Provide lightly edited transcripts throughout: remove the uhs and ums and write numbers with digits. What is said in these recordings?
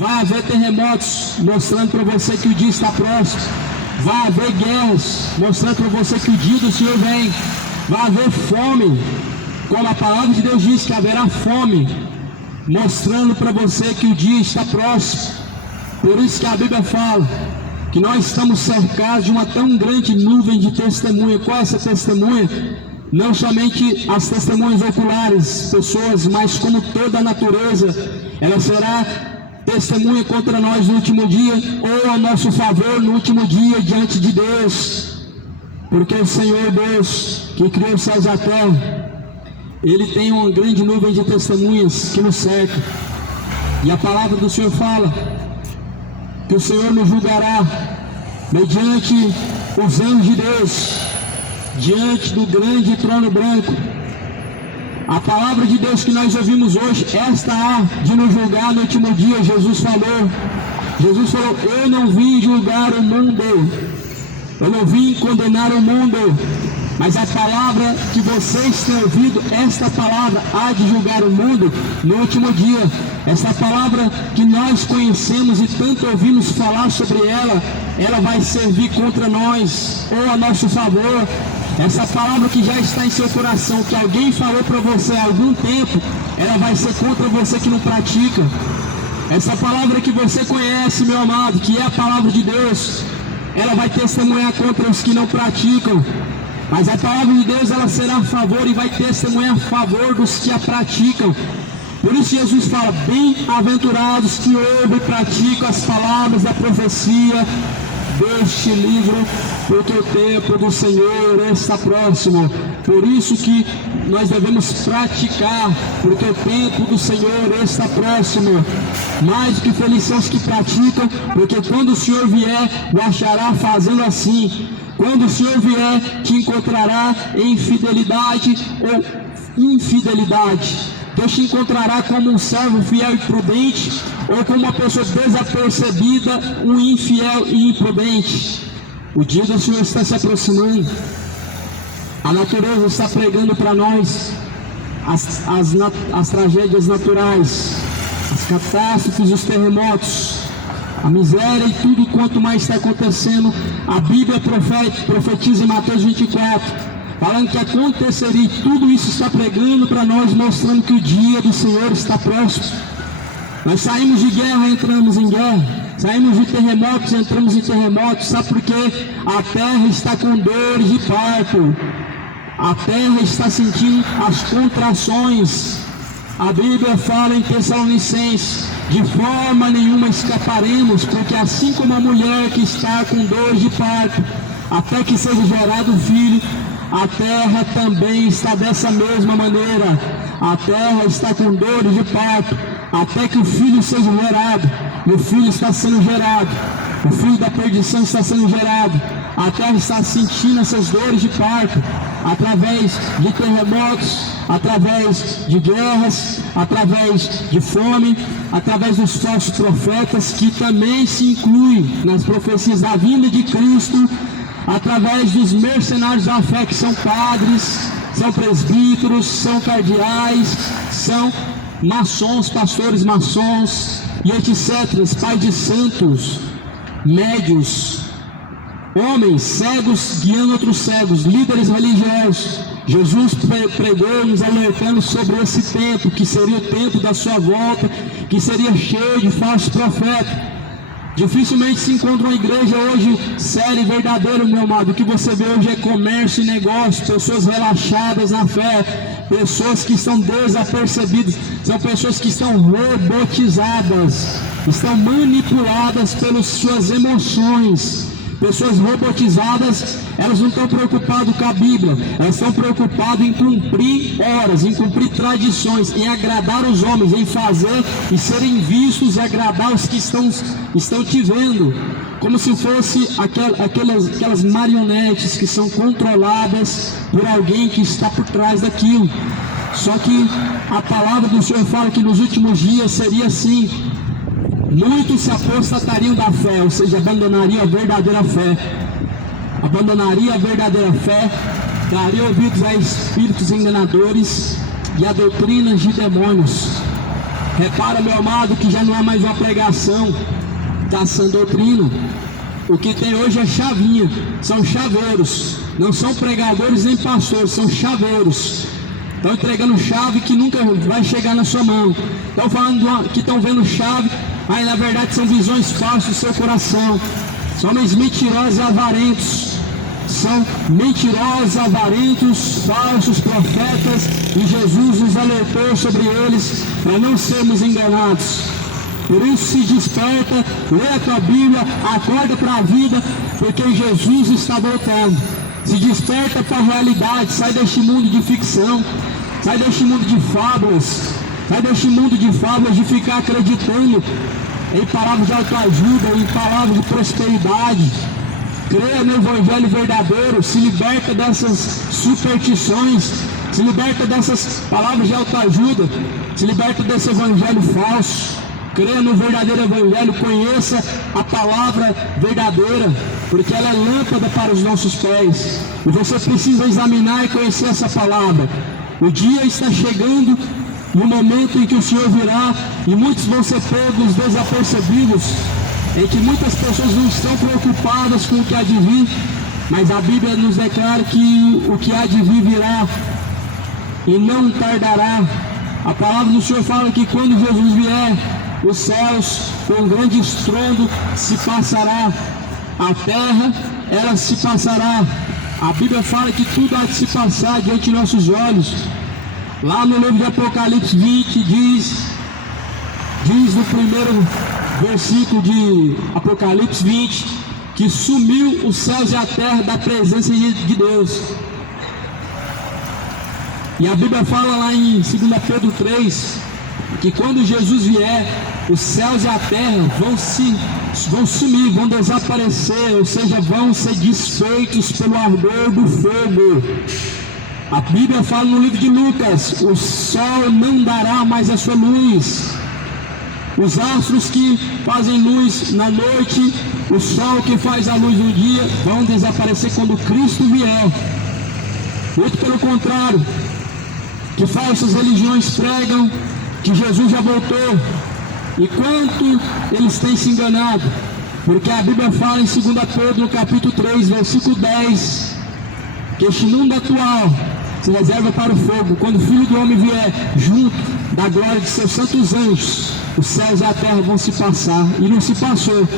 Vai haver terremotos mostrando para você que o dia está próximo. Vai haver guerras mostrando para você que o dia do Senhor vem. Vai haver fome, como a palavra de Deus diz que haverá fome, mostrando para você que o dia está próximo. Por isso que a Bíblia fala que nós estamos cercados de uma tão grande nuvem de testemunha. Qual é essa testemunha? Não somente as testemunhas oculares, pessoas, mas como toda a natureza, ela será testemunha contra nós no último dia, ou a nosso favor no último dia diante de Deus. Porque o Senhor Deus, que criou os céus e a terra, Ele tem uma grande nuvem de testemunhas que nos cerca. E a palavra do Senhor fala que o Senhor nos julgará mediante os anjos de Deus, diante do grande trono branco. A palavra de Deus que nós ouvimos hoje, esta há de nos julgar no último dia. Jesus falou, eu não vim julgar o mundo, eu não vim condenar o mundo, mas a palavra que vocês têm ouvido, esta palavra há de julgar o mundo no último dia. Essa palavra que nós conhecemos e tanto ouvimos falar sobre ela, ela vai servir contra nós ou a nosso favor. Essa palavra que já está em seu coração, que alguém falou para você há algum tempo, ela vai ser contra você que não pratica. Essa palavra que você conhece, meu amado, que é a palavra de Deus, ela vai testemunhar contra os que não praticam. Mas a palavra de Deus, ela será a favor e vai testemunhar a favor dos que a praticam. Por isso Jesus fala, bem-aventurados que ouvem e praticam as palavras da profecia deste livro, porque o tempo do Senhor está próximo. Por isso que nós devemos praticar, porque o tempo do Senhor está próximo. Mais do que felizes são os que praticam, porque quando o Senhor vier, o achará fazendo assim. Quando o Senhor vier, te encontrará em fidelidade ou infidelidade. Deus te encontrará como um servo fiel e prudente, ou como uma pessoa desapercebida, um infiel e imprudente. O dia do Senhor está se aproximando. A natureza está pregando para nós as tragédias naturais, as catástrofes, os terremotos, a miséria e tudo quanto mais está acontecendo. A Bíblia profetiza em Mateus 24, falando que aconteceria, e tudo isso está pregando para nós, mostrando que o dia do Senhor está próximo. Nós saímos de guerra, entramos em guerra. Saímos de terremotos, entramos em terremotos. Sabe por quê? A terra está com dores de parto. A terra está sentindo as contrações. A Bíblia fala em Tessalonicenses, de forma nenhuma escaparemos, porque assim como a mulher que está com dores de parto, até que seja gerado o filho, a terra também está dessa mesma maneira. A terra está com dores de parto, até que o filho seja gerado. E o filho está sendo gerado, o filho da perdição está sendo gerado. A terra está sentindo essas dores de parto, através de terremotos, através de guerras, através de fome, através dos falsos profetas, que também se incluem nas profecias da vinda de Cristo, através dos mercenários da fé, que são padres, são presbíteros, são cardeais, são maçons, pastores maçons e etc., pais de santos, médios, homens cegos guiando outros cegos, líderes religiosos. Jesus pregou nos alertando sobre esse tempo, que seria o tempo da sua volta, que seria cheio de falsos profetas. Dificilmente se encontra uma igreja hoje séria e verdadeira, meu amado. O que você vê hoje é comércio e negócio, pessoas relaxadas na fé, pessoas que estão desapercebidas, são pessoas que estão robotizadas, estão manipuladas pelas suas emoções. Pessoas robotizadas, elas não estão preocupadas com a Bíblia, elas estão preocupadas em cumprir horas, em cumprir tradições, em agradar os homens, em fazer e serem vistos e agradar os que estão te vendo, como se fosse aquelas marionetes que são controladas por alguém que está por trás daquilo. Só que a palavra do Senhor fala que nos últimos dias seria assim. Muitos se apostatariam da fé, ou seja, abandonariam a verdadeira fé. Abandonariam a verdadeira fé, dariam ouvidos a espíritos enganadores e a doutrinas de demônios. Repara, meu amado, que já não é mais uma pregação da sã doutrina. O que tem hoje é chavinha, são chaveiros, não são pregadores nem pastores, são chaveiros. Estão entregando chave que nunca vai chegar na sua mão. Estão falando que estão vendo chave, mas na verdade são visões falsas do seu coração. São homens mentirosos e avarentos. São mentirosos, avarentos, falsos profetas, e Jesus nos alertou sobre eles para não sermos enganados. Por isso se desperta, lê a tua Bíblia, acorda para a vida, porque Jesus está voltando. Se desperta para a realidade, sai deste mundo de ficção, sai deste mundo de fábulas, sai deste mundo de fábulas de ficar acreditando em palavras de autoajuda, em palavras de prosperidade. Creia no Evangelho verdadeiro, se liberta dessas superstições, se liberta dessas palavras de autoajuda, se liberta desse Evangelho falso. Creia no verdadeiro Evangelho, conheça a palavra verdadeira, porque ela é lâmpada para os nossos pés. E você precisa examinar e conhecer essa palavra. O dia está chegando, no momento em que o Senhor virá, e muitos vão ser pegos desapercebidos, em que muitas pessoas não estão preocupadas com o que há de vir, mas a Bíblia nos declara que o que há de vir virá, e não tardará. A palavra do Senhor fala que quando Jesus vier, os céus com um grande estrondo se passará, a terra ela se passará. A Bíblia fala que tudo há de se passar diante de nossos olhos. Lá no livro de Apocalipse 20 diz no primeiro versículo de Apocalipse 20 que sumiu os céus e a terra da presença de Deus. E a Bíblia fala lá em 2 Pedro 3 que quando Jesus vier, os céus e a terra vão sumir, vão desaparecer, ou seja, vão ser desfeitos pelo ardor do fogo. A Bíblia fala no livro de Lucas: o sol não dará mais a sua luz. Os astros que fazem luz na noite, o sol que faz a luz no dia, vão desaparecer quando Cristo vier. Muito pelo contrário, que falsas religiões pregam que Jesus já voltou. E quanto eles têm se enganado, porque a Bíblia fala em 2 Pedro, no capítulo 3, versículo 10, que este mundo atual se reserva para o fogo, quando o Filho do Homem vier junto da glória de seus santos anjos, os céus e a terra vão se passar. E não se passou,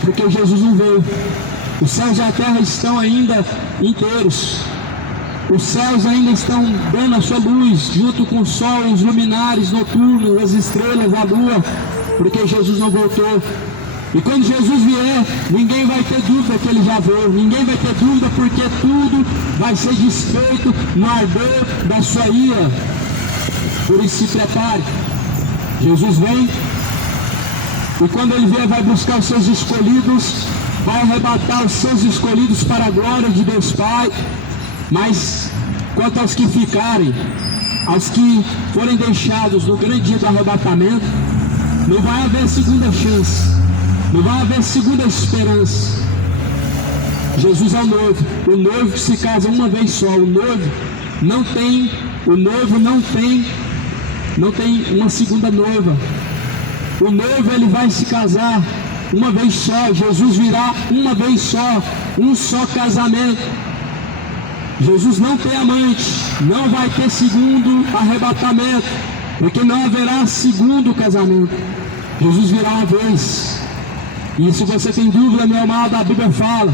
porque Jesus não veio. Os céus e a terra estão ainda inteiros. Os céus ainda estão dando a sua luz, junto com o sol, os luminares noturnos, as estrelas, a lua, porque Jesus não voltou. E quando Jesus vier, ninguém vai ter dúvida que ele já veio, ninguém vai ter dúvida, porque tudo vai ser desfeito no ardor da sua ira. Por isso se prepare, Jesus vem, e quando ele vier vai buscar os seus escolhidos, vai arrebatar os seus escolhidos para a glória de Deus Pai. Mas quanto aos que ficarem, aos que forem deixados no grande dia do arrebatamento, não vai haver segunda chance, não vai haver segunda esperança. Jesus é o noivo que se casa uma vez só. O noivo não tem uma segunda noiva. O noivo ele vai se casar uma vez só. Jesus virá uma vez só, um só casamento. Jesus não tem amante, não vai ter segundo arrebatamento, porque não haverá segundo casamento. Jesus virá uma vez. E se você tem dúvida, meu amado, a Bíblia fala: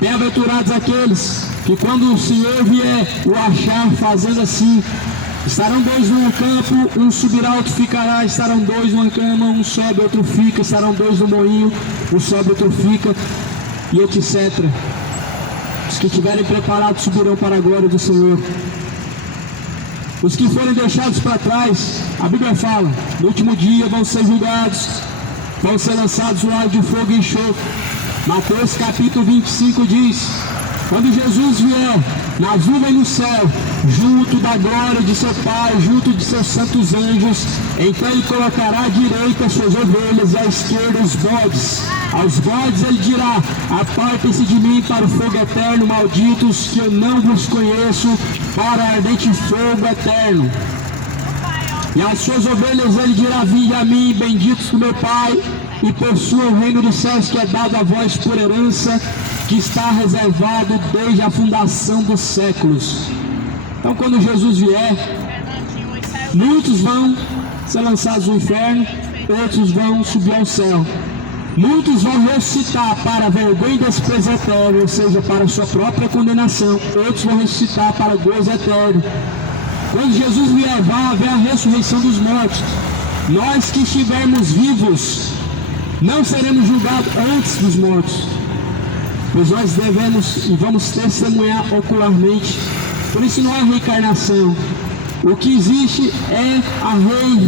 bem-aventurados aqueles que quando o Senhor vier o achar fazendo assim. Estarão dois num campo, um subirá, outro ficará. Estarão dois numa cama, um sobe, outro fica. Estarão dois no moinho, um sobe, outro fica, e etc. Os que estiverem preparados subirão para a glória do Senhor. Os que forem deixados para trás, a Bíblia fala, no último dia vão ser julgados, vão ser lançados no lago de fogo e enxofre. Mateus capítulo 25 diz: quando Jesus vier nas nuvens no céu, junto da glória de seu Pai, junto de seus santos anjos, então ele colocará à direita as suas ovelhas e à esquerda os bodes. Aos bodes ele dirá: apartem-se de mim para o fogo eterno, malditos, que eu não vos conheço, para ardente fogo eterno. E às suas ovelhas ele dirá: vinde a mim, benditos do meu Pai, e possuam o reino dos céus que é dado a vós por herança, que está reservado desde a fundação dos séculos. Então, quando Jesus vier, muitos vão ser lançados no inferno, outros vão subir ao céu. Muitos vão ressuscitar para a vergonha e desprezo eterno, ou seja, para a sua própria condenação. Outros vão ressuscitar para o gozo eterno. Quando Jesus vier, vai haver a ressurreição dos mortos. Nós que estivermos vivos, não seremos julgados antes dos mortos, pois nós devemos e vamos testemunhar ocularmente. Por isso não há reencarnação. O que existe é a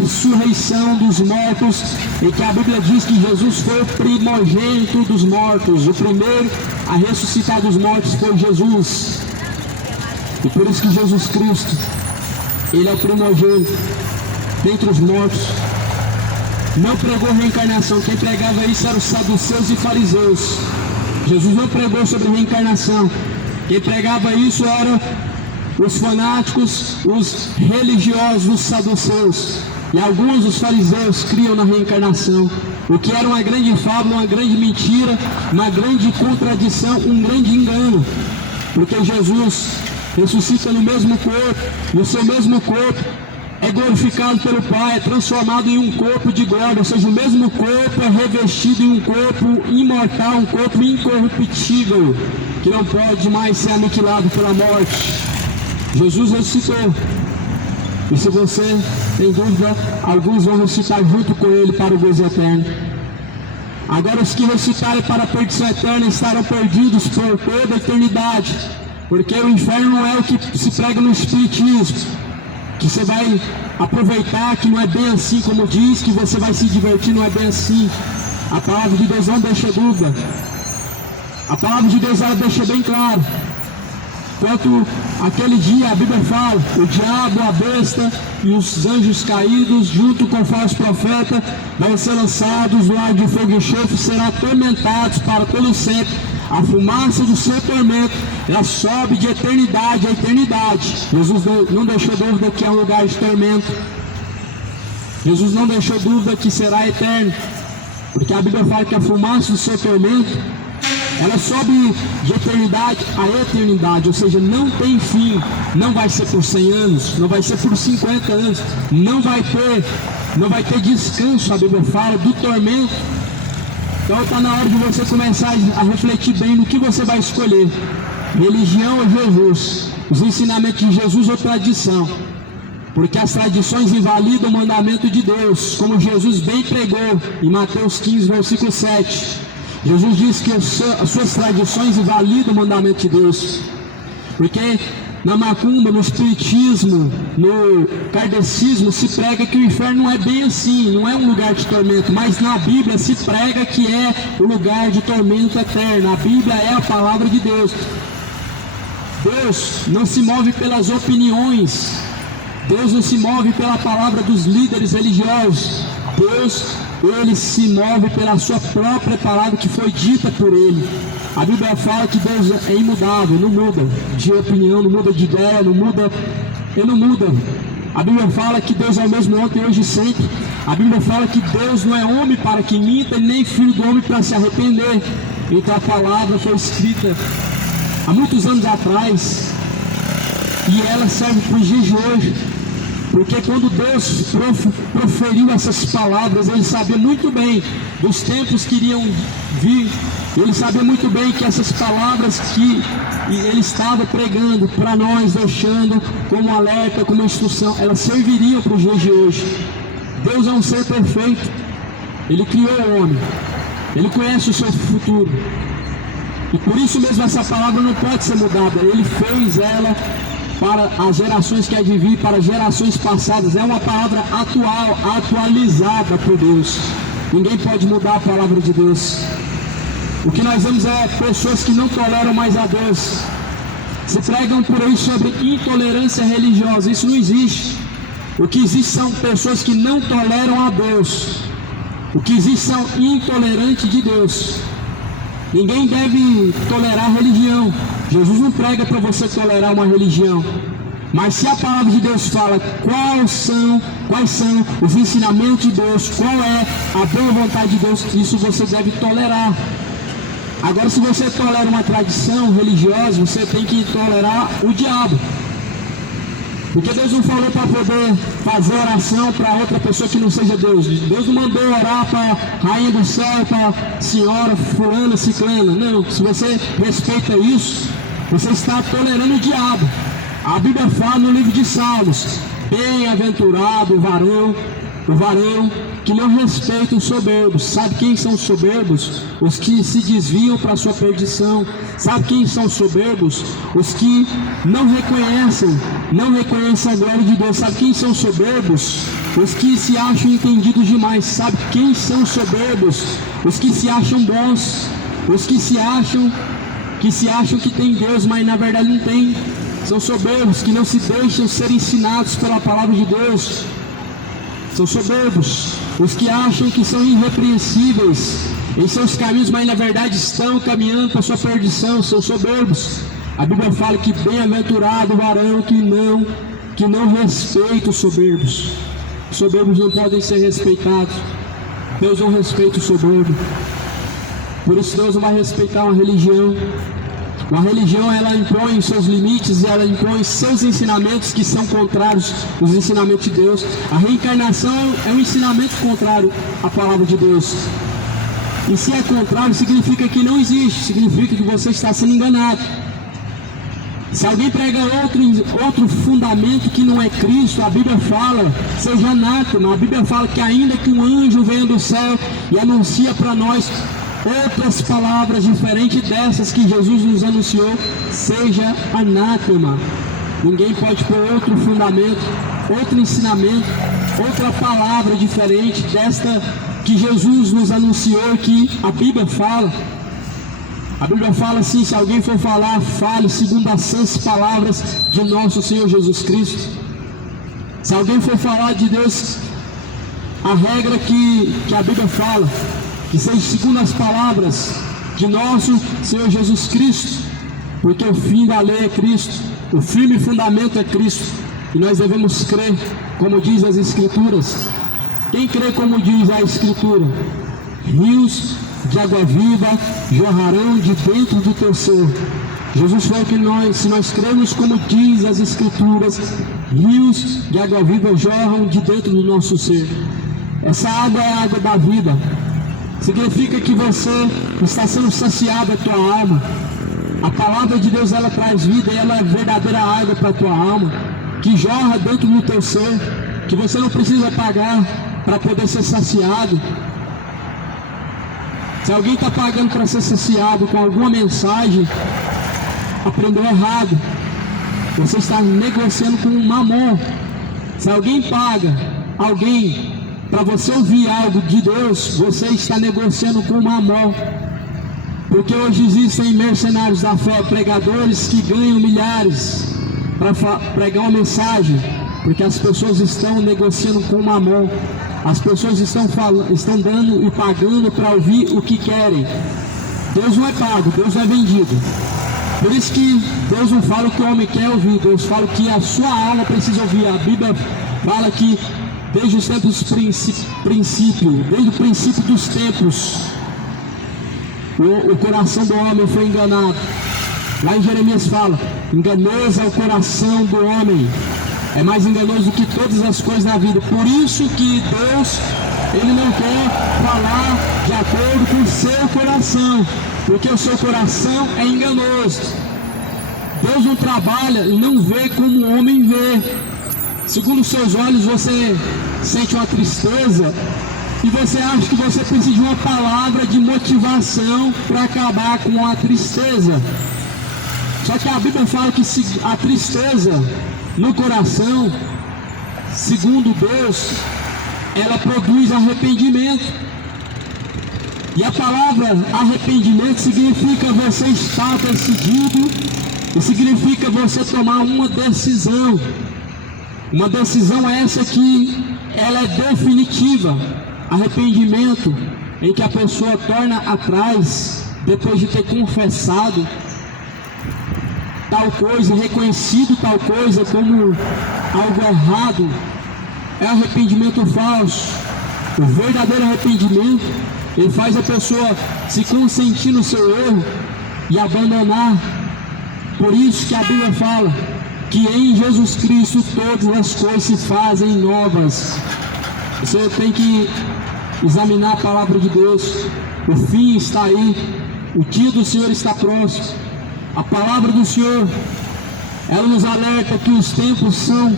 ressurreição dos mortos, em que a Bíblia diz que Jesus foi o primogênito dos mortos. O primeiro a ressuscitar dos mortos foi Jesus. E por isso que Jesus Cristo, ele é o primogênito dentre os mortos. Não pregou reencarnação. Quem pregava isso eram os saduceus e fariseus. Jesus não pregou sobre reencarnação. Quem pregava isso eram os fanáticos, os religiosos, os saduceus. E alguns dos fariseus criam na reencarnação, o que era uma grande fábula, uma grande mentira, uma grande contradição, um grande engano. Porque Jesus ressuscita no mesmo corpo, e o seu mesmo corpo é glorificado pelo Pai, é transformado em um corpo de glória, ou seja, o mesmo corpo é revestido em um corpo imortal, um corpo incorruptível, que não pode mais ser aniquilado pela morte. Jesus ressuscitou. E se você tem dúvida, alguns vão ressuscitar junto com ele para o gozo eterno. Agora os que ressuscitarem para a perdição eterna estarão perdidos por toda a eternidade, porque o inferno não é o que se prega no espiritismo, que você vai aproveitar, que não é bem assim como diz, que você vai se divertir, não é bem assim. A palavra de Deus não deixa dúvida. A palavra de Deus ela deixa bem claro. Quanto aquele dia, a Bíblia fala, o diabo, a besta e os anjos caídos, junto com o falso profeta, vão ser lançados no lago de fogo e enxofre, serão atormentados para todo sempre. A fumaça do seu tormento, ela sobe de eternidade a eternidade. Jesus não deixou dúvida que é um lugar de tormento. Jesus não deixou dúvida que será eterno, porque a Bíblia fala que a fumaça do seu tormento, ela sobe de eternidade a eternidade, ou seja, não tem fim. Não vai ser por 100 anos, não vai ser por 50 anos, não vai ter descanso. A Bíblia fala do tormento. Então está na hora de você começar a refletir bem no que você vai escolher: religião ou Jesus, os ensinamentos de Jesus ou tradição, porque as tradições invalidam o mandamento de Deus, como Jesus bem pregou em Mateus 15, versículo 7. Jesus diz que as suas tradições invalidam o mandamento de Deus, porque na macumba, no espiritismo, no kardecismo se prega que o inferno não é bem assim, não é um lugar de tormento, mas na Bíblia se prega que é o lugar de tormento eterno. A Bíblia é a palavra de Deus. Deus não se move pelas opiniões, Deus não se move pela palavra dos líderes religiosos. Deus, ele se move pela sua própria palavra que foi dita por ele. A Bíblia fala que Deus é imudável, não muda de opinião, não muda de ideia, ele não muda. A Bíblia fala que Deus é o mesmo ontem, hoje e sempre. A Bíblia fala que Deus não é homem para que minta, nem filho do homem para se arrepender. Então a palavra foi escrita há muitos anos atrás, e ela serve para os dias de hoje. Porque quando Deus proferiu essas palavras, ele sabia muito bem dos tempos que iriam vir. Ele sabia muito bem que essas palavras que ele estava pregando para nós, deixando como alerta, como instrução, elas serviriam para os dias de hoje. Deus é um ser perfeito. Ele criou o homem. Ele conhece o seu futuro. E por isso mesmo essa palavra não pode ser mudada. Ele fez ela para as gerações que há de vir, para gerações passadas. É uma palavra atual, atualizada por Deus. Ninguém pode mudar a palavra de Deus. O que nós vemos é pessoas que não toleram mais a Deus. Se pregam por aí sobre intolerância religiosa. Isso não existe. O que existe são pessoas que não toleram a Deus. O que existe são intolerantes de Deus. Ninguém deve tolerar a religião. Jesus não prega para você tolerar uma religião. Mas se a palavra de Deus fala quais são quais são os ensinamentos de Deus, qual é a boa vontade de Deus. Isso você deve tolerar. Agora, se você tolera uma tradição religiosa, você tem que tolerar o diabo. Porque Deus não falou para poder fazer oração para outra pessoa que não seja Deus. Deus não mandou orar para a rainha do céu, para a senhora fulana, ciclana. Não, se você respeita isso, você está tolerando o diabo. A Bíblia fala no livro de Salmos: bem-aventurado o varão que não respeita os soberbos. Sabe quem são os soberbos? Os que se desviam para a sua perdição. Sabe quem são os soberbos? Os que não reconhecem a glória de Deus. Sabe quem são os soberbos? Os que se acham entendidos demais. Sabe quem são os soberbos? Os que se acham bons. Os que se acham que tem Deus, mas na verdade não tem. São soberbos, que não se deixam ser ensinados pela palavra de Deus. São soberbos, os que acham que são irrepreensíveis em seus caminhos, mas na verdade estão caminhando para a sua perdição. São soberbos. A Bíblia fala que bem-aventurado o varão que não respeita os soberbos. Os soberbos não podem ser respeitados. Deus não respeita o soberbo. Por isso Deus não vai respeitar uma religião. Uma religião, ela impõe seus limites, ela impõe seus ensinamentos que são contrários aos ensinamentos de Deus. A reencarnação é um ensinamento contrário à palavra de Deus. E se é contrário, significa que não existe, significa que você está sendo enganado. Se alguém prega outro fundamento que não é Cristo, a Bíblia fala, seja anátema. A Bíblia fala que ainda que um anjo venha do céu e anuncia para nós outras palavras diferentes dessas que Jesus nos anunciou, seja anátema. Ninguém pode pôr outro fundamento, outro ensinamento, outra palavra diferente desta que Jesus nos anunciou, que a Bíblia fala. A Bíblia fala assim: se alguém for falar, fale segundo as sãs palavras de nosso Senhor Jesus Cristo. Se alguém for falar de Deus, a regra que a Bíblia fala, que seja segundo as palavras de nosso Senhor Jesus Cristo, porque o fim da lei é Cristo, o firme fundamento é Cristo, e nós devemos crer como diz as Escrituras. Quem crê como diz a Escritura? Rios de água viva jorrarão de dentro do teu ser. Jesus falou que se nós cremos como diz as Escrituras, rios de água viva jorram de dentro do nosso ser. Essa água é a água da vida. Significa que você está sendo saciado a tua alma. A palavra de Deus, ela traz vida, e ela é verdadeira água para a tua alma, que jorra dentro do teu ser, que você não precisa pagar para poder ser saciado. Se alguém está pagando para ser saciado com alguma mensagem, aprendeu errado. Você está negociando com um mamon. Se alguém paga alguém para você ouvir algo de Deus, você está negociando com o mamon. Porque hoje existem mercenários da fé, pregadores que ganham milhares para pregar uma mensagem, porque as pessoas estão negociando com o mamon. As pessoas estão dando e pagando para ouvir o que querem. Deus não é pago, Deus não é vendido. Por isso que Deus não fala o que o homem quer ouvir, Deus fala o que a sua alma precisa ouvir. A Bíblia fala que desde os tempos desde o princípio dos tempos, o coração do homem foi enganado. Lá em Jeremias fala: enganoso é o coração do homem, é mais enganoso do que todas as coisas da vida. Por isso que Deus, Ele não quer falar de acordo com o seu coração, porque o seu coração é enganoso. Deus não trabalha e não vê como o homem vê. Segundo os seus olhos, você sente uma tristeza e você acha que você precisa de uma palavra de motivação para acabar com a tristeza. Só que a Bíblia fala que a tristeza no coração, segundo Deus, ela produz arrependimento. E a palavra arrependimento significa você estar decidido, e significa você tomar uma decisão. Uma decisão essa que ela é definitiva. Arrependimento em que a pessoa torna atrás, depois de ter confessado tal coisa, reconhecido tal coisa como algo errado, é arrependimento falso. O verdadeiro arrependimento, ele faz a pessoa se consentir no seu erro e abandonar. Por isso que a Bíblia fala que em Jesus Cristo todas as coisas se fazem novas. Você tem que examinar a palavra de Deus. O fim está aí, o dia do Senhor está próximo. A palavra do Senhor, ela nos alerta que os tempos são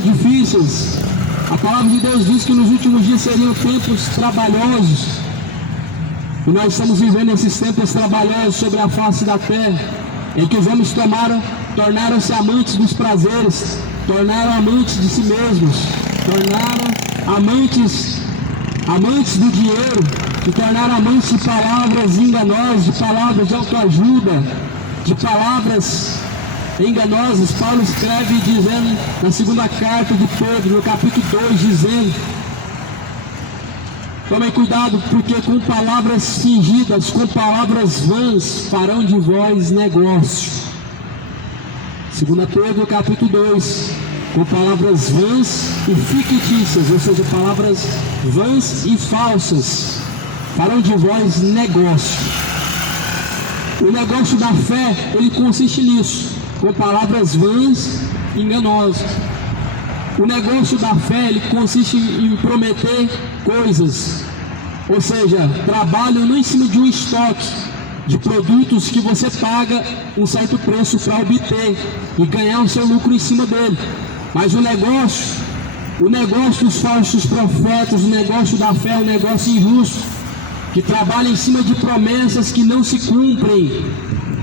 difíceis. A palavra de Deus diz que nos últimos dias seriam tempos trabalhosos. E nós estamos vivendo esses tempos trabalhosos sobre a face da terra, em que os homens tornaram-se amantes dos prazeres, tornaram amantes de si mesmos, tornaram amantes do dinheiro, se tornaram amantes de palavras enganosas, de palavras de autoajuda, de palavras enganosas. Paulo escreve dizendo na segunda carta de Pedro, no capítulo 2, dizendo: tomem cuidado, porque com palavras fingidas, com palavras vãs, farão de vós negócio. 2 Pedro capítulo 2, com palavras vãs e fictícias, ou seja, palavras vãs e falsas, farão de vós negócio. O negócio da fé, ele consiste nisso, com palavras vãs e enganosas. O negócio da fé, ele consiste em prometer coisas, ou seja, trabalho não em cima de um estoque de produtos que você paga um certo preço para obter e ganhar o seu lucro em cima dele. Mas o negócio dos falsos profetas, o negócio da fé é um negócio injusto, que trabalha em cima de promessas que não se cumprem,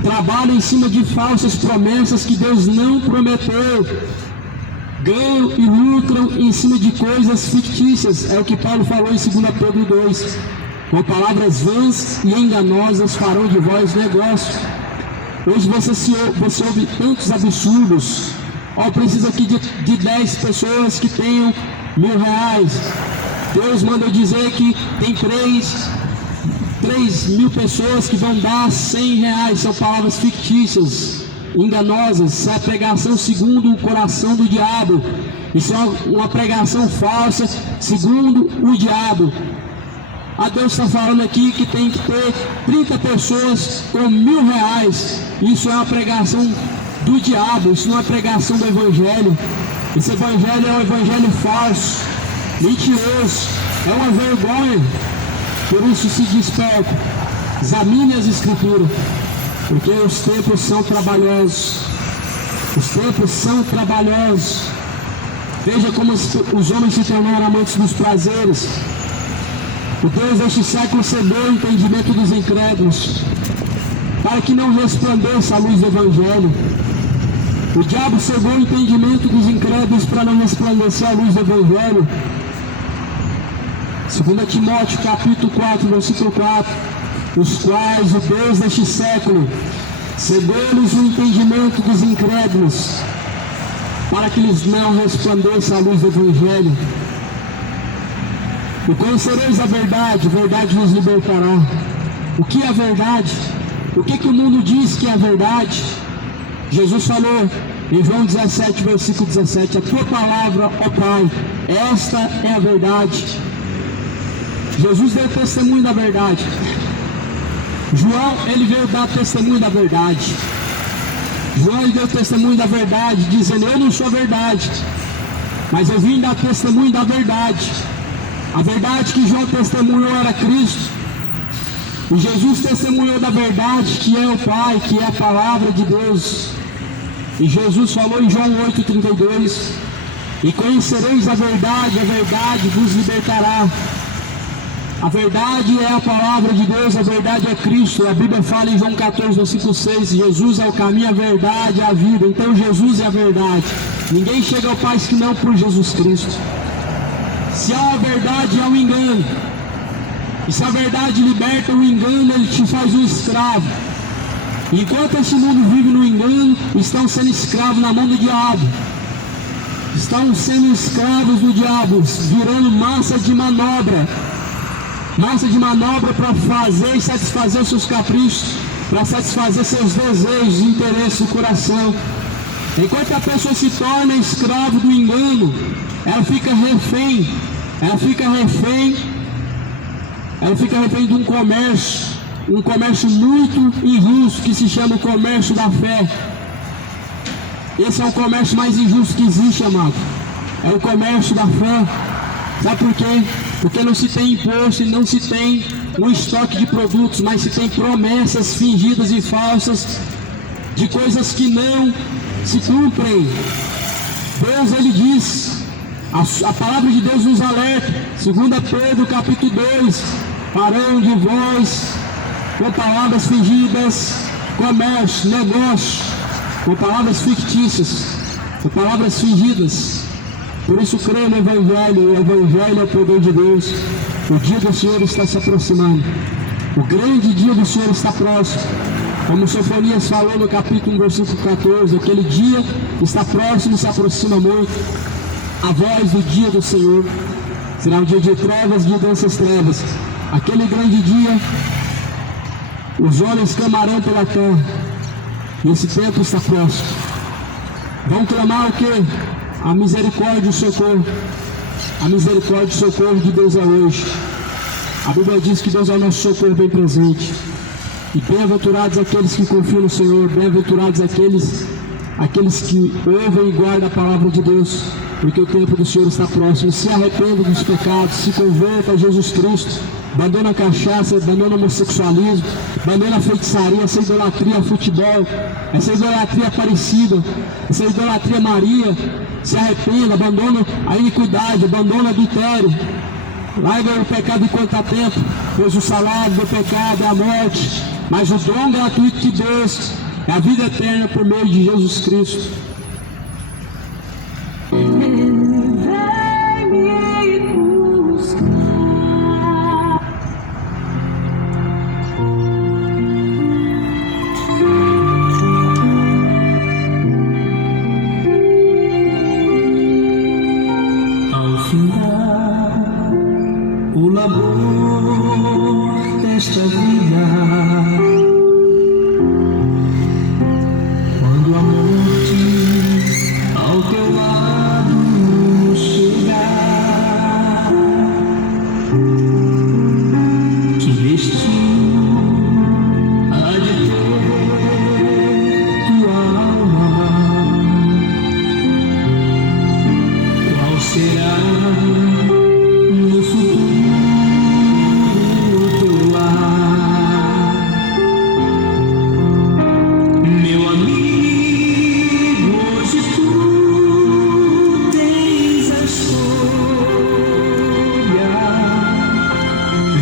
trabalha em cima de falsas promessas que Deus não prometeu, ganham e lucram em cima de coisas fictícias. É o que Paulo falou em 2 Pedro 2, com palavras vãs e enganosas farão de vós negócio. Hoje você ouve tantos absurdos. Precisa aqui de 10 pessoas que tenham R$1.000. Deus manda eu dizer que tem 3.000 pessoas que vão dar R$100. São palavras fictícias, enganosas. Isso é a pregação segundo o coração do diabo. Isso é uma pregação falsa segundo o diabo. A Deus está falando aqui que tem que ter 30 pessoas com R$1.000. Isso é uma pregação do diabo, isso não é pregação do Evangelho. Esse Evangelho é um Evangelho falso, mentiroso, é uma vergonha. Por isso se desperta, examine as Escrituras, porque os tempos são trabalhosos. Os tempos são trabalhosos. Veja como os homens se tornaram amantes dos prazeres. O Deus deste século cedeu o entendimento dos incrédulos, para que não resplandeça a luz do Evangelho. O diabo cegou o entendimento dos incrédulos para não resplandecer a luz do Evangelho. 2 Timóteo capítulo 4, versículo 4: os quais o Deus deste século cegou-lhes o entendimento dos incrédulos, para que lhes não resplandeça a luz do Evangelho. E conhecereis a verdade vos libertará. O que é a verdade? O que o mundo diz que é a verdade? Jesus falou em João 17, versículo 17: a tua palavra, ó Pai, esta é a verdade. Jesus deu testemunho da verdade. João, ele veio dar testemunho da verdade. João, ele deu testemunho da verdade, dizendo: eu não sou a verdade, mas eu vim dar testemunho da verdade. A verdade que João testemunhou era Cristo. E Jesus testemunhou da verdade, que é o Pai, que é a palavra de Deus. E Jesus falou em João 8,32: e conhecereis a verdade vos libertará. A verdade é a palavra de Deus, a verdade é Cristo. A Bíblia fala em João 14, versículo 6, Jesus é o caminho, a verdade e a vida. Então Jesus é a verdade. Ninguém chega ao Pai senão por Jesus Cristo. Se há uma verdade, há um engano. E se a verdade liberta o engano, ele te faz um escravo. Enquanto esse mundo vive no engano, estão sendo escravos na mão do diabo. Estão sendo escravos do diabo, virando massa de manobra. Massa de manobra para fazer e satisfazer os seus caprichos, para satisfazer seus desejos e interesses do coração. Enquanto a pessoa se torna escravo do engano, ela fica refém de um comércio muito injusto que se chama o comércio da fé. Esse é o comércio mais injusto que existe, amado. É o comércio da fé. Sabe por quê? Porque não se tem imposto e não se tem um estoque de produtos, mas se tem promessas fingidas e falsas de coisas que não se cumprem. Deus, ele diz, a palavra de Deus nos alerta, 2 Pedro capítulo 2, farão de vós com palavras fingidas, comércio, negócio, com palavras fictícias, com palavras fingidas. Por isso creio no Evangelho, o Evangelho é o poder de Deus. O dia do Senhor está se aproximando, o grande dia do Senhor está próximo. Como Sofonias falou no capítulo 1, versículo 14, aquele dia está próximo, se aproxima muito. A voz do dia do Senhor será um dia de trevas, de densas trevas. Aquele grande dia, os homens clamarão pela terra, e esse tempo está próximo. Vão clamar o quê? A misericórdia e o socorro. A misericórdia e o socorro de Deus é hoje. A Bíblia diz que Deus é o nosso socorro bem presente. E bem-aventurados aqueles que confiam no Senhor, bem-aventurados aqueles que ouvem e guardam a palavra de Deus, porque o tempo do Senhor está próximo. Se arrependam dos pecados, se convertam a Jesus Cristo, abandona a cachaça, abandona o homossexualismo, abandona a feitiçaria, essa idolatria ao futebol, essa idolatria parecida, essa idolatria Maria. Se arrependa, abandona a iniquidade, abandona o adultério, larga o pecado enquanto há tempo, pois o salário do pecado é a morte, mas o dom gratuito de Deus é a vida eterna por meio de Jesus Cristo. Ao findar o labor desta vida, quando a morte ao teu lado chegar, que destino há de ter tua alma? Qual será no futuro teu lar? Meu amigo, hoje tu tens a escolha,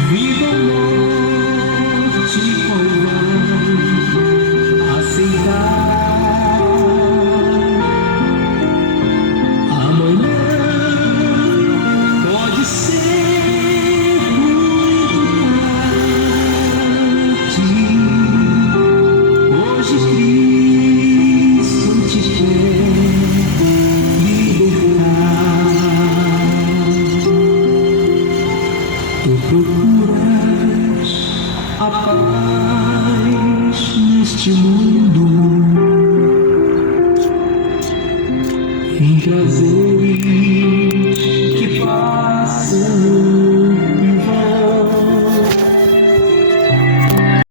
vida ou morte, qual vai aceitar? Amanhã pode ser muito tarde. Hoje Cristo te quer libertar. Tu procuras a paz neste mundo, em prazer